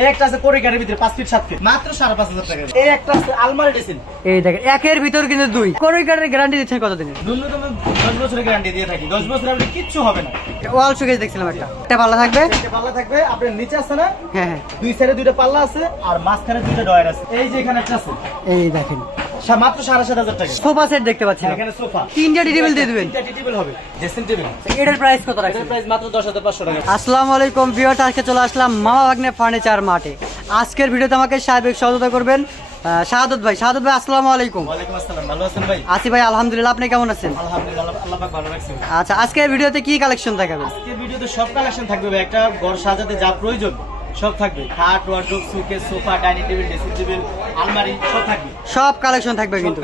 এই একটা আছে কোরিকারের ভিতরে পাঁচ ফিট সাত ফিট মাত্র সাড়ে পাঁচ হাজার টাকা। এই একটা আছে আলমারি ডেসিন এই দেখেন একের ভিতর কিন্তু দুই। কোরই গ্যারান্টি দিচ্ছেন কতদিনের? ন্যূনতম দশ বছরের গ্যারান্টি দিয়ে থাকি। দশ বছর আপনি কিচ্ছু হবে না। ওয়াল সুকেজ দেখছিলাম একটা। একটা পাল্লা থাকবে? একটা পাল্লা থাকবে আপনার নিচে আছে না? হ্যাঁ হ্যাঁ। দুই সাইডে দুইটা পাল্লা আছে আর মাঝখানে দুইটা ডয়ার আছে। এই যে এখানে একটা আছে। এই দেখেন। মাত্র সাড়ে সাত হাজার টাকা। সোফা সেট দেখতে পাচ্ছি হ্যাঁ, এখানে সোফা। তিনটা টেবিল দিয়ে দিবেন? তিনটা টেবিল হবে। ড্রেসিং টেবিল এটার প্রাইস কত রাখছেন? প্রাইস মাত্র দশ হাজার পাঁচশো টাকা। আসসালামু আলাইকুম ভিউয়ার্স আজকে চলে আসলাম মামা ভাগ্নে ফার্নিচার মাঠে আজকের ভিডিওতে আমাকে সহযোগিতা করবেন শাহাদত ভাই। শাহাদত ভাই আসসালামু আলাইকুম। ওয়ালাইকুম আসসালাম। ভালো আছেন ভাই? আলহামদুলিল্লাহ। আপনি কেমন আছেন? আলহামদুলিল্লাহ আল্লাহ- আল্লাহ পাক ভালো রাখছেন। আচ্ছা আজকের ভিডিওতে কি কালেকশন দেখাবেন? আজকের ভিডিওতে সব কালেকশন থাকবে একটা ঘর সাজাতে যা প্রয়োজন। সব থাকবে। খাট wardrobe showcase sofa dining table dressing table আলমারি সব থাকবে। সব কালেকশন থাকবে কিন্তু।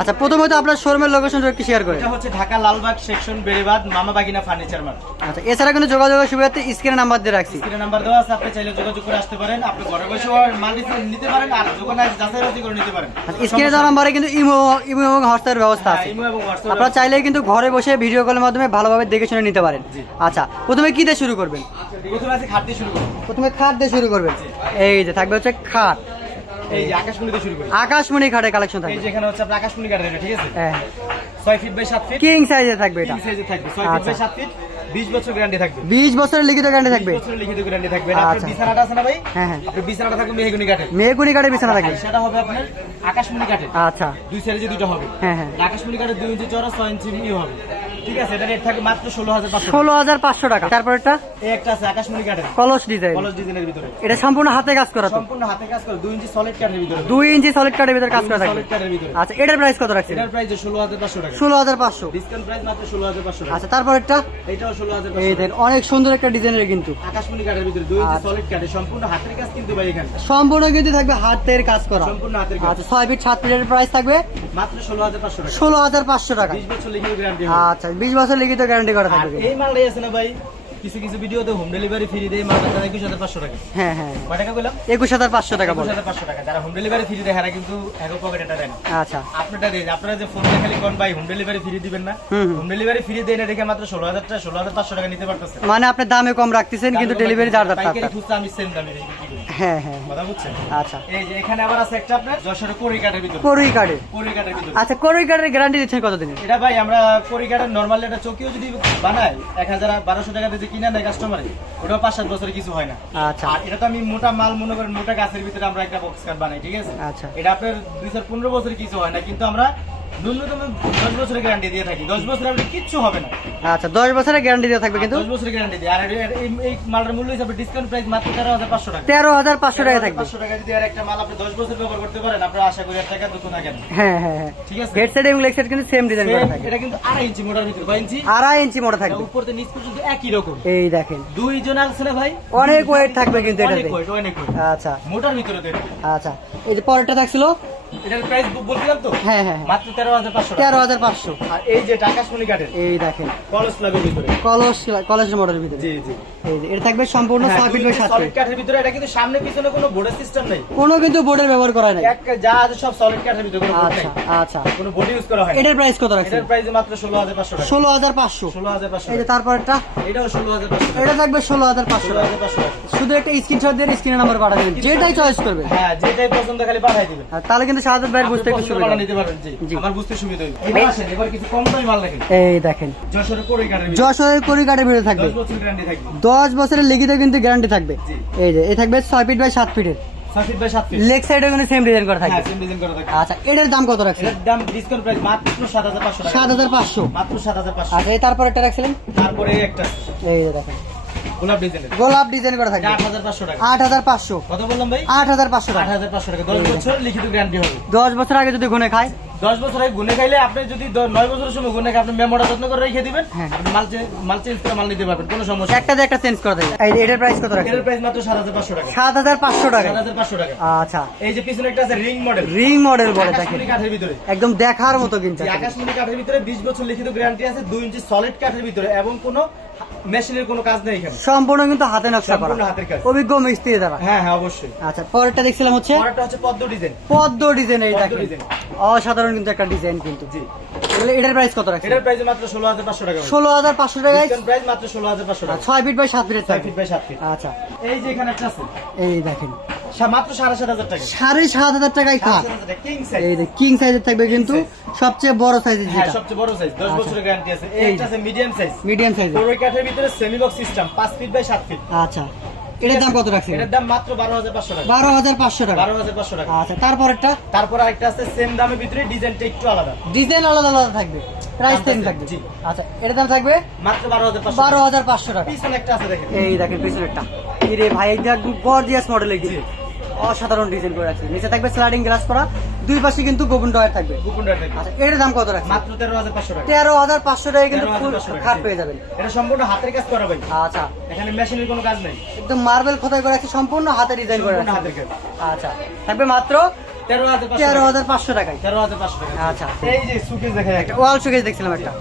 আচ্ছা প্রথমত আপনার শোরুমের লোকেশনটা একটু শেয়ার করেন। এটা হচ্ছে ঢাকা লালবাগ সেকশন বেড়েবাদ মামা বাগিনা ফার্নিচার মার্ট আচ্ছা এছাড়া কিন্তু যোগাযোগের সুবিধাতে স্ক্রিনে নাম্বার দিয়ে রাখছি। স্ক্রিনে নাম্বার দেওয়া আছে আপনি চাইলে যোগাযোগ করে আসতে পারেন। আপনি ঘরে বসে মাল নিতে- পারেন আর দোকানে যাচাই বাছাই করে নিতে পারেন। আচ্ছা, স্ক্রিনে দেওয়া নাম্বারে কিন্তু ইমো ইমো এবং হোয়াটসঅ্যাপের ব্যবস্থা হ্যাঁ, আছে। ইমো এবং হোয়াটসঅ্যাপ আপনারা চাইলে কিন্তু ঘরে বসে ভিডিও কলের মাধ্যমে ভালোভাবে দেখে শুনে নিতে পারেন। আচ্ছা প্রথমে কি দিয়ে শুরু করবেন? প্রথমে খাট দিয়ে শুরু করবেন। এই যে থাকবে হচ্ছে খাট। এই যে আকাশমণি দিয়ে শুরু করি আকাশমণি খাটের কালেকশন এই যে এখানে হচ্ছে আপনার আকাশমণি কাঠের ঠিক আছে? হ্যাঁ। ছয় ফিট বাই সাত ফিট কিং সাইজে থাকবে এটা। কিং সাইজে থাকবে। ছয় ফিট আচ্ছা। বাই সাত ফিট বিশ বছর গ্যারান্টি থাকবে। বিশ বছরের লিখিত গ্যারান্টি থাকবে। বছরের লিখিত গ্যারান্টি থাকবে। আপনার আচ্ছা। বিছানাটা আছে না ভাই? হ্যাঁ হ্যাঁ। আপনার বিছানাটা থাকবে মেহগুনি কাঠের। বিছানা থাকবে। সেটা হবে আপনার আকাশমণি কাঠের। আচ্ছা। দুই সাইডে যে দুটো হবে। হ্যাঁ হ্যাঁ। আকাশমণি কাঠের দুই ইঞ্চি চড়া ছয় ইঞ্চি হবে। ঠিক আছে এটা রেট থাকবে মাত্র ষোলো হাজার পাঁচশো ষোলো হাজার পাঁচশো টাকা। তারপর একটা এই একটা আছে আকাশমণি কাঠের কলস ডিজাইন কলস ডিজাইনের ভিতরে। এটা সম্পূর্ণ হাতে কাজ করা সম্পূর্ণ হাতে কাজ করে দুই ইঞ্চি সলিড কাঠের ভিতরে। দুই ইঞ্চি সলিড কাঠের ভিতরে কাজ করা থাকবে। সলিড কাঠের ভিতরে। আচ্ছা এটার প্রাইস কত রাখছেন? এটার প্রাইস ষোলো হাজার পাঁচশো টাকা। ষোলো হাজার পাঁচশো। ডিসকাউন্ট প্রাইস মাত্র ষোলো হাজার পাঁচশো টাকা। আচ্ছা তারপর এটাও এই অনেক সুন্দর একটা ডিজাইনের কিন্তু। আকাশমণি কাঠের ভিতরে দুই ইঞ্চি আচ্ছা। সলিড কাঠে সম্পূর্ণ হাতের কাজ কিন্তু ভাই এখানে। সম্পূর্ণ কিন্তু থাকবে হাতের কাজ করা। সম্পূর্ণ হাতের কাজ। আচ্ছা ফিট সাত ফিটের প্রাইস থাকবে? মাত্র ষোলো হাজার পাঁচশো টাকা। ষোলো হাজার পাঁচশো টাকা। বছর গ্যারান্টি আচ্ছা বিশ বছর লিখিত গ্যারান্টি করা থাকবে এই মালটাই আছে না ভাই কিছু কিছু ভিডিওতে হোম ডেলিভারি ফ্রি দেয় মালটা তারা একুশ হাজার পাঁচশো টাকা। হ্যাঁ হ্যাঁ। কয় টাকা বললাম একুশ হাজার পাঁচশো টাকা একুশ হাজার পাঁচশো টাকা। যারা হোম ডেলিভারি ফ্রি দেয় কিন্তু এক পকেট এটা দেন আচ্ছা। আপনারটা দেন আপনারা যে ফোন খালি কোন ভাই হোম ডেলিভারি ফ্রি দিবেন না। হুম, ডেলিভারি ফ্রি দেয় না দেখে মাত্র ষোলো হাজার টাকা ষোলো হাজার পাঁচশো টাকা নিতে পারতেছে মানে আপনি দামে কম রাখতেছেন কিন্তু ডেলিভারি চার্জ পাইকারি খুচরা আমি সেম দামে হ্যাঁ হ্যাঁ হ্যাঁ। কথা বুঝছেন? আচ্ছা। এই যে এখানে আবার আছে একটা আপনার যশোরের কোরি কাঠের ভিতরে। করুই কার্ডে কোরি কাঠের ভিতরে। আচ্ছা গ্যারান্টি দিচ্ছেন এটা ভাই আমরা কোরি কাঠের নর্মাল একটা চকিও যদি বানাই এক হাজার বারোশো টাকা দিয়ে কিনা নেয় কাস্টমারে ওটাও পাঁচ সাত বছরে কিছু হয় না। আচ্ছা। আর এটা তো আমি মোটা মাল মনে করেন মোটা গাছের ভিতরে আমরা একটা বক্স কাঠ বানাই ঠিক আছে? আচ্ছা। এটা আপনার দুই হাজার পনেরো বছরে কিছু হয় না কিন্তু আমরা ন্যূনতম দশ বছরের গ্যারান্টি দিয়ে থাকি। দশ বছরে আপনি কিচ্ছু হবে না। আচ্ছা দশ বছরের গ্যারান্টি দেওয়া থাকবে কিন্তু? দশ বছরের গ্যারান্টি দিয়ে। আর এই- এই মূল্য হিসাবে ডিসকাউন্ট প্রাইস মাত্র তেরো হাজার পাঁচশো টাকা। তেরো হাজার পাঁচশো টাকা থাকবে। পাঁচশো টাকা যদি আর একটা মাল আপনি দশ বছর ব্যবহার করতে পারেন আপনার আশা করি টাকা দুঃখ থাকে না হ্যাঁ হ্যাঁ হ্যাঁ। ঠিক আছে? হেড এবং লেগ সাইড কিন্তু সেম ডিজাইন করা থাকবে এটা কিন্তু আড়াই ইঞ্চি মোটার ভিতরে। কয় ইঞ্চি আড়াই ইঞ্চি মোটা থাকবে। উপর থেকে নিচ পর্যন্ত একই রকম। এই দেখেন। দুইজন আছে না ভাই। অনেক ওয়েট থাকবে কিন্তু অনেক এটাতে অনেক weight। আচ্ছা। মোটার ভিতরে আচ্ছা। এই যে পরেরটা থাকছিল এটার প্রাইস বলছিলাম তো? হ্যাঁ হ্যাঁ হ্যাঁ। মাত্র তেরো হাজার পাঁচশো টাকা। তেরো হাজার পাঁচশো। আর এই যে এই দেখেন। কলস ভিতরে। কলস ভিতরে। জি জি। এই যে এটা থাকবে সম্পূর্ণ ফিট বাই সাত সলিড কাঠের ভিতরে এটা কিন্তু সামনে পিছনে কোনো বোর্ডের সিস্টেম নেই। কোনো কিন্তু বোর্ডের ব্যবহার করা নাই। এক যা আছে সব সলিড কাঠের ভিতরে কোনো বোর্ড আচ্ছা কোনো বোর্ড ইউজ করা হয় এটার প্রাইস কত রাখছেন? এটার প্রাইস মাত্র ষোলো হাজার পাঁচশো টাকা। ষোলো হাজার পাঁচশো। ষোলো হাজার পাঁচশো এই যে তারপরটা এটাও ষোলো হাজার পাঁচশো টাকা। এটা থাকবে ষোলো হাজার পাঁচশো ষোলো টাকা হাজার পাঁচশো টাকা। শুধু একটা স্ক্রিনশট দিয়ে স্ক্রিনের নাম্বার পাঠাবেন। যেটাই চয়েস করবেন। হ্যাঁ যেটাই পছন্দ খালি পাঠাই দিবেন। আর তাহলে কিন্তু শাহাদ ভাইয়ের বুঝতে একটু সুবিধা। নিতে পারবেন জি। আমার বুঝতে সুবিধা হবে এবার আসেন এবার কিছু কম দামি মাল দেখেন। এই দেখেন। যশোরের কোরি কাঠের যশোরের করি কাঠের ভিতরে থাকবে। দশ বছর গ্যারান্টি থাকবে। দশ বছরের লিখিত কিন্তু গ্যারান্টি থাকবে। এই যে এই থাকবে ছয় ফিট বাই সাত ফিটের। লেগ সাইডে কিন্তু সেম ডিজাইন করা হ্যাঁ থাকবে। সেম ডিজাইন করা থাকবে। আচ্ছা এটার দাম কত রাখছেন? দাম ডিসকাউন্ট প্রাইস মাত্র টাকা। মাত্র আচ্ছা তারপর একটা রাখছিলেন? তারপরে একটা এই দেখেন। গোলাপ ডিজাইন করা থাকে আট হাজার পাঁচশো টাকা। আট হাজার পাঁচশো। কত বললাম ভাই? আট হাজার পাঁচশো আট টাকা হাজার পাঁচশো টাকা। দশ বছর লিখিত গ্যারান্টি হবে। দশ বছর আগে যদি গুনে খায় দশ বছর আগে গুনে খাইলে আপনি যদি নয় বছরের সময় গুনে খাই আপনি মেমোটা যত্ন করে রেখে দিবেন হ্যাঁ। মাল মাল চেঞ্জ করে মাল নিতে পারবেন কোনো সমস্যা একটা একটা চেঞ্জ করা যে এটার প্রাইস কত রাখছেন? এটার প্রাইস মাত্র সাত হাজার পাঁচশো টাকা। সাত হাজার পাঁচশো টাকা। সাত হাজার পাঁচশো টাকা। আচ্ছা। এই যে পিছনে একটা আছে রিং মডেল রিং মডেল বলে দেখেন। আকাশমণি কাঠের ভিতরে। একদম দেখার মতো কিন্তু। আকাশমণি কাঠের ভিতরে বিশ বছর লিখিত গ্যারান্টি আছে দুই ইঞ্চি সলিড কাঠের ভিতরে এবং কোনো মেশিনের কোনো কাজ নেই এখানে। সম্পূর্ণ কিন্তু হাতে নকশা করা। হাতের কাজ। অভিজ্ঞ মিস্ত্রি দ্বারা। হ্যাঁ হ্যাঁ অবশ্যই। আচ্ছা পরেরটা দেখছিলাম হচ্ছে? পরেরটা হচ্ছে পদ্ম ডিজাইন পদ্ম ডিজাইন এই পদ্ম দেখেন। ডিজাইন। অসাধারণ কিন্তু একটা ডিজাইন কিন্তু। জি। এগুলো- এটার প্রাইস কত রাখছেন? এটার প্রাইস মাত্র ষোলো হাজার পাঁচশো টাকা। ষোলো হাজার পাঁচশো টাকায় প্রাইস মাত্র ষোলো হাজার পাঁচশো টাকা। ছয় ফিট বাই সাত ফিটের ছয় থাকবে ফিট বাই সাত ফিট আচ্ছা। এই যে এখানে একটা আছে। এই দেখেন। মাত্র সাড়ে সাত হাজার টাকা। সাড়ে সাত হাজার টাকায় খাট কিং এই যে কিং সাইজের থাকবে কিন্তু সবচেয়ে বড় সাইজের হ্যাঁ সবচেয়ে বড় সাইজ আচ্ছা। বছরের গ্যারান্টি আছে। এই এই আছে মিডিয়াম সাইজ মিডিয়াম সাইজের পুরো কাঠের ভিতরে সেমি বক্স সিস্টেম পাঁচ ফিট বাই সাত ফিট আচ্ছা। এটার দাম কত রাখছেন? এটার দাম মাত্র বারো হাজার পাঁচশো টাকা। বারো হাজার পাঁচশো টাকা। বারো হাজার পাঁচশো টাকা। আচ্ছা তারপরেরটা? তারপর আরেকটা আছে সেম দামের ভিতরে ডিজাইনটা একটু আলাদা। ডিজাইন আলাদা আলাদা থাকবে। প্রাইস সেম থাকবে। জি। আচ্ছা এটার দাম থাকবে? মাত্র বারো হাজার পাঁচশো বারো হাজার পাঁচশো টাকা। পিছনে একটা আছে দেখেন। এই দেখেন পিছনেরটা রে ভাই এটা গর্জিয়াস মডেল এই অসাধারণ ডিজাইন করে আছে নিচে থাকবে স্লাইডিং গ্লাস করা দুই পাশে কিন্তু গোপন ডয়ার থাকবে। গোপন ডাটা দেখেন। আচ্ছা এটার দাম কত রাখছেন? মাত্র তেরো হাজার পাঁচশো টাকা। তেরো হাজার পাঁচশো টাকায় কিন্তু ফুল খাট পেয়ে যাবেন। এটা সম্পূর্ণ হাতের কাজ করা ভাই। আচ্ছা। এখানে মেশিনের কোনো কাজ নেই। একদম মার্বেল খোদাই করা আছে সম্পূর্ণ হাতে ডিজাইন করে আছে। হাতের কাজ। আচ্ছা থাকবে মাত্র তেরো হাজার পাঁচশো টাকায়। তেরো হাজার পাঁচশো টাকা। আচ্ছা। এই যে সুকেস দেখেন একটা ওয়াল সুকেজ দেখছিলাম একটা।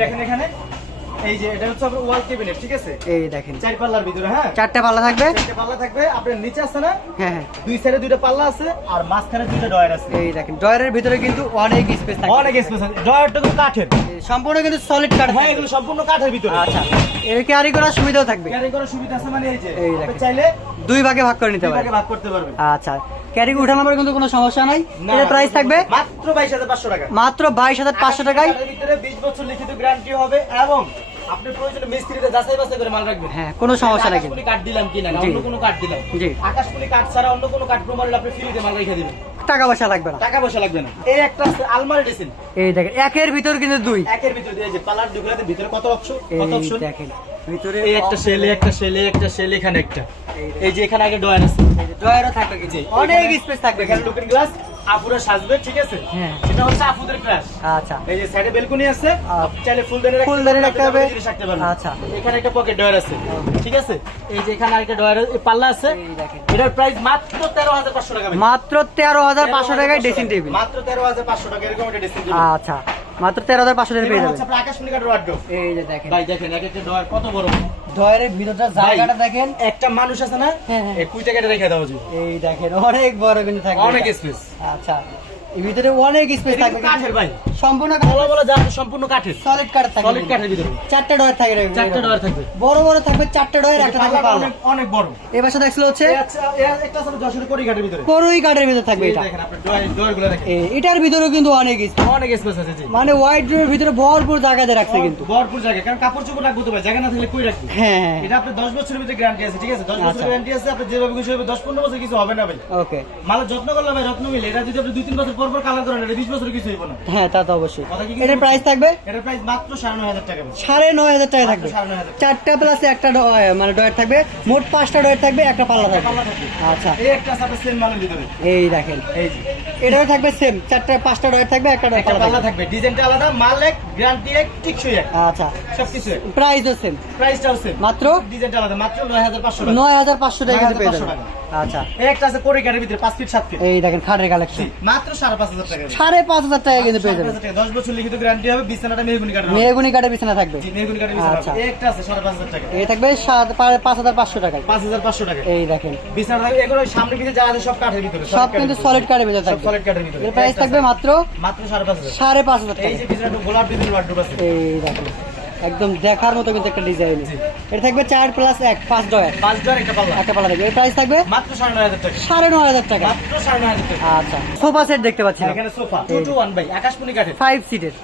দেখেন এখানে। এই যে এটা হচ্ছে আপনার ওয়াল কেবিনেট ঠিক আছে? এই দেখেন। চার পাল্লার ভিতরে হ্যাঁ? চারটে পাল্লা থাকবে? চারটে পাল্লা থাকবে আপনার নিচে আছে না? হ্যাঁ হ্যাঁ। দুই সাইডে দুইটা পাল্লা আছে আর মাঝখানে দুইটা ডয়ার আছে। এই দেখেন ডয়ারের ভিতরে কিন্তু অনেক স্পেস থাকবে। অনেক স্পেস আছে। ডয়ারটা তো কাঠের। সম্পূর্ণ কিন্তু সলিড কাঠ হ্যাঁ এগুলো সম্পূর্ণ কাঠের ভিতরে। আচ্ছা এর ক্যারি করার সুবিধাও থাকবে। ক্যারি করার সুবিধা আছে মানে এই যে এই আপনি দেখেন। চাইলে দুই ভাগে ভাগ করে নিতে দুই ভাগে ভাগ করতে পারবেন। আচ্ছা ক্যারি উঠানোর পরে কিন্তু কোনো সমস্যা নাই। এর প্রাইস থাকবে মাত্র বাইশ হাজার পাঁচশো টাকা। মাত্র বাইশ হাজার পাঁচশো টাকায়। টাকার ভিতরে বিশ বছর লিখিত গ্যারান্টি হবে এবং আপনি প্রয়োজনে মিস্ত্রিতে যাচাই বাছাই করে মাল রাখবেন। হ্যাঁ কোনো সমস্যা নাই কিন্তু। আকাশমণি দিলাম কিনা? না অন্য কোনো কাঠ দিলাম। জি। আকাশমণি কাঠ ছাড়া অন্য কোনো কাঠ প্রমাণ আপনি ফ্রিতে মাল রেখে দিবেন। টাকা পয়সা লাগবে না। টাকা পয়সা লাগবে না। এই একটা আলমারি ডিসিন এই দেখেন একের ভিতর কিন্তু দুই। একের ভিতরে এই যে পালার দুগুলাতে ভিতরে কত অপশন কত অপশন দেখেন ভিতরে এই একটা সেল একটা সেল একটা সেল এখানে একটা। এই যে এখানে আগে ডয়ার আছে। ডয়ারও থাকবে কিন্তু। অনেক স্পেস থাকবে এখানে লুকিং গ্লাস আপুরা সাজবে ঠিক আছে? হ্যাঁ। হচ্ছে আপুদের ক্লাস আচ্ছা। এই যে সাইডে বেলকনি আছে আচ্ছা। চাইলে ফুলদানি ফুলদানি রাখতে হবে। জিনিস রাখতে পারবেন। আচ্ছা। এখানে একটা পকেট ডয়ার আছে ঠিক আছে? এই যে এখানে আরেকটা ডয়ার পাল্লা আছে। এটার প্রাইস মাত্র তেরো হাজার পাঁচশো টাকা মাত্র টাকায় ড্রেসিং টেবিল মাত্র তেরো হাজার পাঁচশো টাকা এরকম একটা ড্রেসিং টেবিল আচ্ছা। মাত্র তেরো হাজার পাঁচশো টাকা পেয়ে যাবেন। wardrobe। এই যে দেখেন। ভাই দেখেন এক একটা ডয়ার কত বড়। ডয়ারের ভিতরটা জায়গাটা দেখেন। একটা মানুষ আছে না হ্যাঁ, হ্যাঁ। কুইটা কেটে রেখে দেওয়া এই দেখেন অনেক বড় কিন্তু থাকে অনেক স্পেস আচ্ছা। এর ভিতরে অনেক স্পেস থাকবে কাঠের ভাই। সম্পূর্ণ বলা বলা যা সম্পূর্ণ কাঠের। সলিড কাঠ থাকবে সলিড কাঠের ভিতরে। চারটে ডয়ার থাকবে চারটে। ডয়ার থাকবে। বড় বড় থাকবে চারটে ডয়ার একটা থাকবে অনেক অনেক বড়। দেখছিল হচ্ছে এই একটা আছে যশোরের কড়ি কাঠের ভিতরে। করুই কাঠের ভিতরে থাকবে এটা। দেখেন আপনার ডয়ার ডয়ারগুলো দেখেন। এটার ভিতরেও কিন্তু অনেক স্পেস অনেক স্পেস আছে জি। মানে হোয়াইট ডোরের ভিতরে ভরপুর জায়গাতে রাখছে কিন্তু। ভরপুর জায়গা কারণ কাপড় চোপড় রাখব তো ভাই জায়গা না থাকলে কই রাখব? হ্যাঁ হ্যাঁ। এটা আপনার দশ বছরের ভিতরে গ্যারান্টি আছে ঠিক আছে? দশ আচ্ছা। বছরের গ্যারান্টি আছে আপনি যেভাবে খুশি হবে দশ পনেরো বছর কিছু হবে না ভাই। ওকে মালের যত্ন করলে ভাই রত্ন মিলে এটা যদি আপনি দুই তিন বছর পর পর কালার করেন এটা বিশ বছর কিছু হইব না। হ্যাঁ তা তো অবশ্যই। এটার প্রাইস থাকবে? এটার প্রাইস মাত্র সাড়ে নয় হাজার টাকা ভাই। সাড়ে নয় হাজার টাকা থাকবে। মাত্র সাড়ে নয় হাজার টাকা। চারটা প্লাস একটা মানে ডয়ার থাকবে। মোট পাঁচটা ডয়ার থাকবে একটা পাল্লা থাকবে। আচ্ছা। এই একটা আছে আপনার সেম মালের ভিতরে। এই দেখেন। এই যে। এটাও থাকবে সেম চারটা পাঁচটা ডয়ার থাকবে একটা ডয়ার পাল্লা পাল্লা থাকবে। থাকবে। ডিজাইনটা আলাদা মাল এক গ্যারান্টি এক টিকসই এক। আচ্ছা। সবকিছু এক। প্রাইসও সেম প্রাইসটাও সেম মাত্র? ডিজাইনটা আলাদা মাত্র নয় হাজার পাঁচশো টাকা। 9,500 আচ্ছা। এই একটা আছে কোরি ভিতরে পাঁচ ফিট সাত ফিট এই দেখেন খাটের কালেকশন মাত্র সাড়ে পাঁচ হাজার টাকা টাকা কিন্তু পেয়ে যাবেন। দশ বছর লিখিত গ্যারান্টি হবে বিছানাটা মেহগুনি কাঠের মেহগুনি কাঠের বিছানা থাকবে। মেহগুনি কাঠের বিছানা আচ্ছা। একটা আছে সাড়ে পাঁচ হাজার টাকা। এই থাকবে পাঁচ হাজার পাঁচশো টাকায়। পাঁচ হাজার পাঁচশো টাকা। এই দেখেন। বিছানা থাকবে এগুলো সামনে যা আছে সব কাঠের ভিতরে সব কিন্তু সলিড কাঠের ভিতরে থাকবে। সলিড কাঠের ভিতরে। এর প্রাইস থাকবে মাত্র মাত্র সাড়ে পাঁচ হাজার সাড়ে পাঁচ হাজার এই যে পিছনে গোলাপ ডিজাইন ওয়ার্ডরোব আছে। এই দেখেন। একদম দেখার মতো কিন্তু একটা ডিজাইন এটা থাকবে চার প্লাস এক পাঁচ ডয়ার পাঁচ ডোর একটা পাল্লা। একটা পালা থাকবে। এর প্রাইস থাকবে মাত্র সাড়ে নয় হাজার টাকা। সাড়ে নয় হাজার টাকা। আচ্ছা। সোফা সেট দেখতে পাচ্ছি এখানে সোফা। টু টু ওয়ান ভাই। আকাশমণি কাঠের। ফাইভ সিটের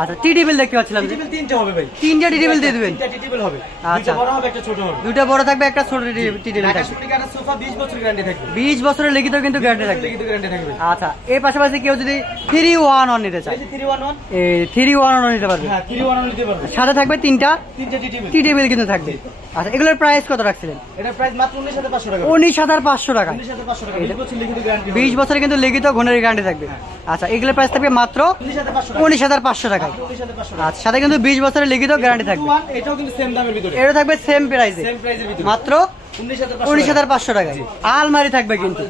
আচ্ছা টি টেবিল দেখতে পাচ্ছিলাম। যে টেবিল তিনটে হবে ভাই। তিনটা টি টেবিল দিয়ে দিবেন? তিনটা টেবিল হবে। আচ্ছা। দুইটা বড় হবে একটা ছোট হবে। দুইটা বড় থাকবে একটা ছোট টি টেবিল থাকবে। আকাশমণি কাঠের সোফা বিশ বছর গ্যারান্টি থাকবে। বিশ বছরের লিখিত কিন্তু গ্যারান্টি থাকবে। লিখিত গ্যারান্টি থাকবে। আচ্ছা এর পাশাপাশি কেউ যদি থ্রি ওয়ান ওয়ান নিতে চায়। থ্রি ওয়ান ওয়ান এই নিতে পারবে। হ্যাঁ নিতে পারবে। সাথে থাকবে তিনটা। তিনটে টি টেবিল। টি টেবিল কিন্তু থাকবে। আচ্ছা এগুলোর প্রাইস কত রাখছিলেন? এটার প্রাইস মাত্র উনিশ হাজার পাঁচশো টাকা। উনিশ হাজার পাঁচশো টাকা। উনিশ হাজার পাঁচশো টাকা বিশ বছর কিন্তু লিখিত ঘনের গ্যারান্টি থাকবে। আচ্ছা এগুলোর প্রাইস থাকবে মাত্র উনিশ হাজার পাঁচশো টাকা। টাকায় টাকা। আচ্ছা সাথে কিন্তু বিশ বছরের লিখিত গ্যারান্টি থাকবে। ভিতরে। এটা থাকবে সেম প্রাইসে ভিতরে। মাত্র উনিশ হাজার পাঁচশো টাকায় আলমারি থাকবে কিন্তু।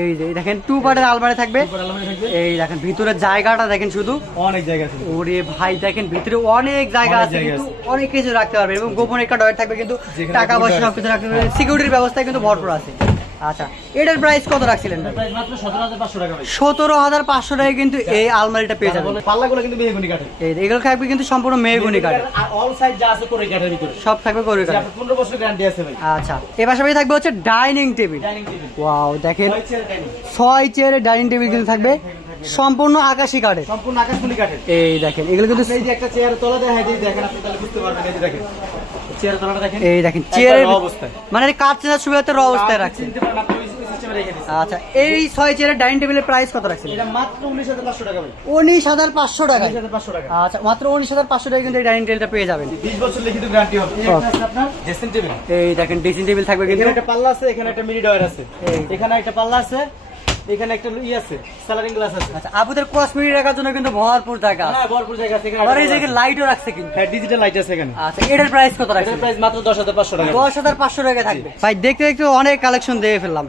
এই যে দেখেন টু পার্টের আলমারি থাকবে। এই দেখেন ভিতরের জায়গাটা দেখেন শুধু। অনেক জায়গা ওরে ভাই দেখেন ভিতরে অনেক জায়গা আছে অনেক কিছু রাখতে পারবে এবং গোপন একটা ডয়ার থাকবে কিন্তু টাকা পয়সা সবকিছু রাখতে পারবে। সিকিউরিটির ব্যবস্থা কিন্তু ভরপুর আছে। আচ্ছা এটার প্রাইস কত রাখছিলেন? সতেরো হাজার পাঁচশো টাকা কিন্তু এই আলমারিটা পেয়ে যাবেন। পাল্লাগুলো কিন্তু মেহগুনি কাঠের। এগুলো থাকবে কিন্তু সম্পূর্ণ মেহগুনি কাঠে অল সাইড যা আছে করে কাঠের ভিতরে। সব থাকবে করে যে কাঠে বছর গ্যারান্টি আছে ভাই। আচ্ছা এর পাশাপাশি থাকবে হচ্ছে ডাইনিং টেবিল ওয়াও দেখেন ছয় চেয়ার ডাইনিং চেয়ারের ডাইনিং টেবিল কিন্তু থাকবে। সম্পূর্ণ আকাশি কাঠের। সম্পূর্ণ আকাশমণি কাঠের। এই দেখেন এগুলো কিন্তু এই যে একটা চেয়ার তলা দেখেন আপনি তাহলে বুঝতে পারবেন। এই যে দেখেন। এই দেখেন চেয়ারের মানে সুবিধাতে র অবস্থায় রাখছে আচ্ছা এই ছয় চেয়ারের ডাইনিং টেবিলের প্রাইস কত রাখছেন? এটা মাত্র উনিশ হাজার পাঁচশো টাকা ভাই। উনিশ হাজার পাঁচশো টাকা। উনিশ হাজার পাঁচশো টাকা। আচ্ছা মাত্র উনিশ হাজার পাঁচশো টাকা কিন্তু এই ডাইনিং টেবিলটা পেয়ে যাবেন। বিশ বছর লিখিত গ্যারান্টি হবে। এই আছে আপনার ড্রেসিং টেবিল এই দেখেন ড্রেসিং টেবিল থাকবে কিন্তু। এখানে একটা পাল্লা আছে এখানে একটা মিনি ডয়ার আছে। এখানে একটা পাল্লা আছে এখানে একটা ই আছে স্যালারিং গ্লাস আছে। আচ্ছা আপুদের কসমেটিক রাখার জন্য কিন্তু ভরপুর জায়গা হ্যাঁ ভরপুর জায়গা আছে এখানে আবার এই জায়গায় লাইটও রাখছে কিন্তু। হ্যাঁ ডিজিটাল লাইট আছে এখানে। আচ্ছা এটার প্রাইস কত রাখছেন? এটার প্রাইস মাত্র দশ হাজার পাঁচশো টাকা। দশ হাজার পাঁচশো টাকা থাকবে। ভাই দেখতে দেখতে অনেক কালেকশন দিয়ে ফেললাম।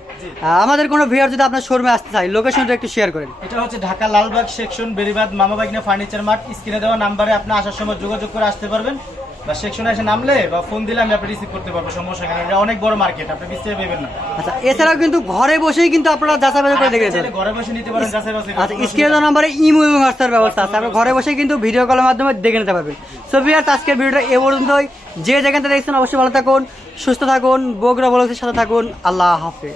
আমাদের কোনো ভিউয়ার যদি আপনার শোরুমে আসতে চাই লোকেশনটা একটু শেয়ার করেন। এটা হচ্ছে ঢাকা লালবাগ সেকশন বেরিবাদ মামা বাগনা ফার্নিচার মার্ট স্ক্রিনে দেওয়া নাম্বারে আপনি আসার সময় যোগাযোগ করে আসতে পারবেন। বা সেকশনে এসে নামলে বা ফোন দিলে আমি আপনি রিসিভ করতে পারব সমস্যা এখানে এটা অনেক বড় মার্কেট আপনি বিস্তারিত পাবেন না। আচ্ছা এছাড়াও কিন্তু ঘরে বসেই কিন্তু আপনারা যাচাই বাছাই করে দেখে চাইলে ঘরে বসে নিতে পারেন যাচাই বাছাই আচ্ছা স্ক্রিনে দেওয়া নাম্বারে ইমো এবং হোয়াটসঅ্যাপ ব্যবস্থা আছে। ঘরে বসে কিন্তু ভিডিও কলের মাধ্যমে দেখে নিতে পারবেন। সো ভিউয়ার্স আজকের ভিডিওটা এ পর্যন্তই। যে থেকে দেখছেন অবশ্যই ভালো থাকুন সুস্থ থাকুন বগুড়া বলকের সাথে থাকুন। আল্লাহ হাফেজ।